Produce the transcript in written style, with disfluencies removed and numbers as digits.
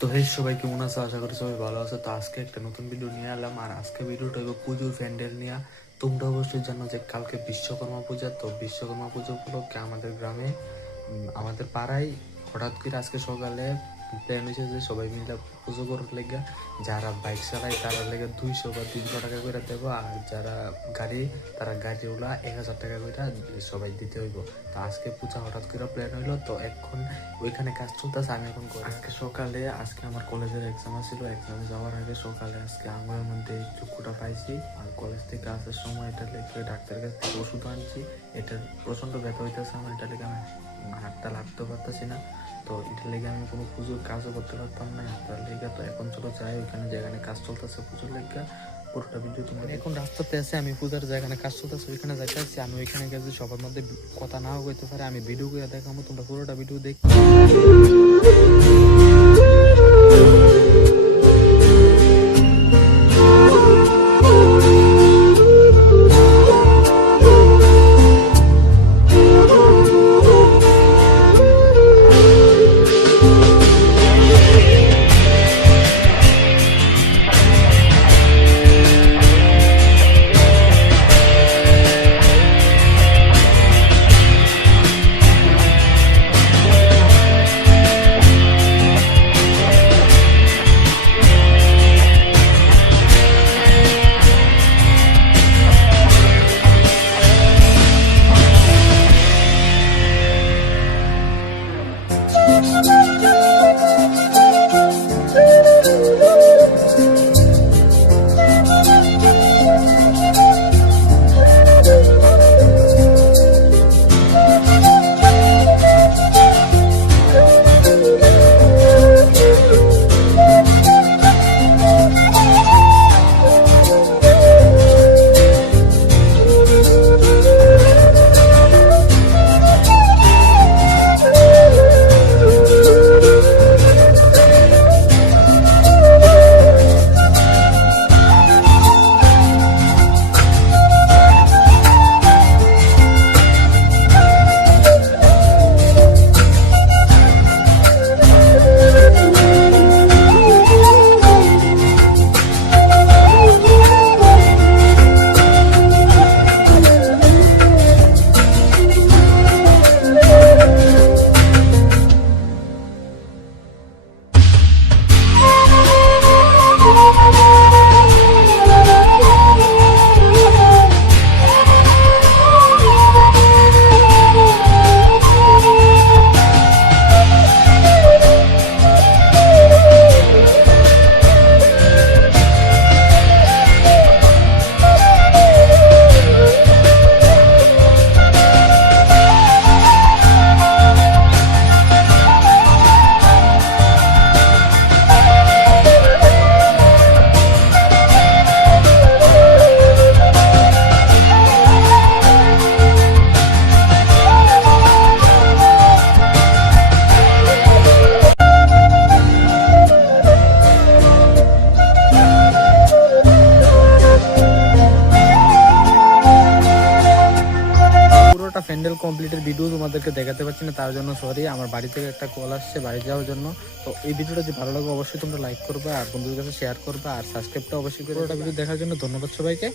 তো হে সবাই কেমন আছে? আশা করি সবাই ভালো আছে। তো আজকে একটা নতুন ভিডিও নিয়ে এলাম, আর আজকে ভিডিওটা হইব পুজোর প্যান্ডেল নিয়ে। তোমরা অবশ্যই জানো যে কালকে বিশ্বকর্মা পূজা। তো বিশ্বকর্মা পুজো উপলক্ষে আমাদের গ্রামে আমাদের পাড়ায় হঠাৎ করে আজকে সকালে প্ল্যান হয়েছে যে সবাই মিলে পুজো করার লেগে যারা বাইক চালায় তারা লেগে 200 বা 300 টাকা করে দেবো, আর যারা গাড়ি তারা গাড়িওলা 1000 টাকা করে সবাই দিতে হইব। তো আজকে পূজা হঠাৎ করে প্ল্যান হইলো, তো এখন ওইখানে কাজ চলতেছে। আমি এখন আজকে সকালে আমার কলেজের এক্সাম ছিল, এক্সামে যাওয়ার আগে সকালে আজকে আঙুলের মধ্যে এই চক্ষুটা পাইছি, আর কলেজ থেকে আসার সময় এটা লেগে ডাক্তারের কাছ থেকে ওষুধ আনছি। এটার প্রচণ্ড ব্যথা হইতেছে আমার, এটা লেগে আমি হাতটা লাগতে পারতেছি না। তো এটা লেগে আমি কোনো পুজোর কাজও করতে পারতাম না তার লেগে। তো এখন চলো যাই ওইখানে, যেখানে কাজ চলতেছে পুজোর লেগে। পুরোটা ভিডিও তোমরা এখন রাস্তাতে আছে, আমি পূজার যেখানে কাজ চলতেছে ওইখানে যাইতে আসছি। আমি ওইখানে গেছি, সবার মধ্যে কথা নাও হইতে পারে, আমি ভিডিও করে দেখাবো, তোমরা পুরোটা ভিডিও দেখ। প্যান্ডেল কমপ্লিটের ভিডিও তোমাদেরকে দেখাতে পারছি না, তার জন্য সরি। আমার বাড়ি থেকে একটা কল আসছে বাড়ি যাওয়ার জন্য। তো এই ভিডিওটা যদি ভালো লাগে অবশ্যই তোমরা লাইক করবে, আর বন্ধুদের কাছে শেয়ার করবে, আর সাবস্ক্রাইবটা অবশ্যই করে। ওটা ভিডিও দেখার জন্য ধন্যবাদ সবাইকে।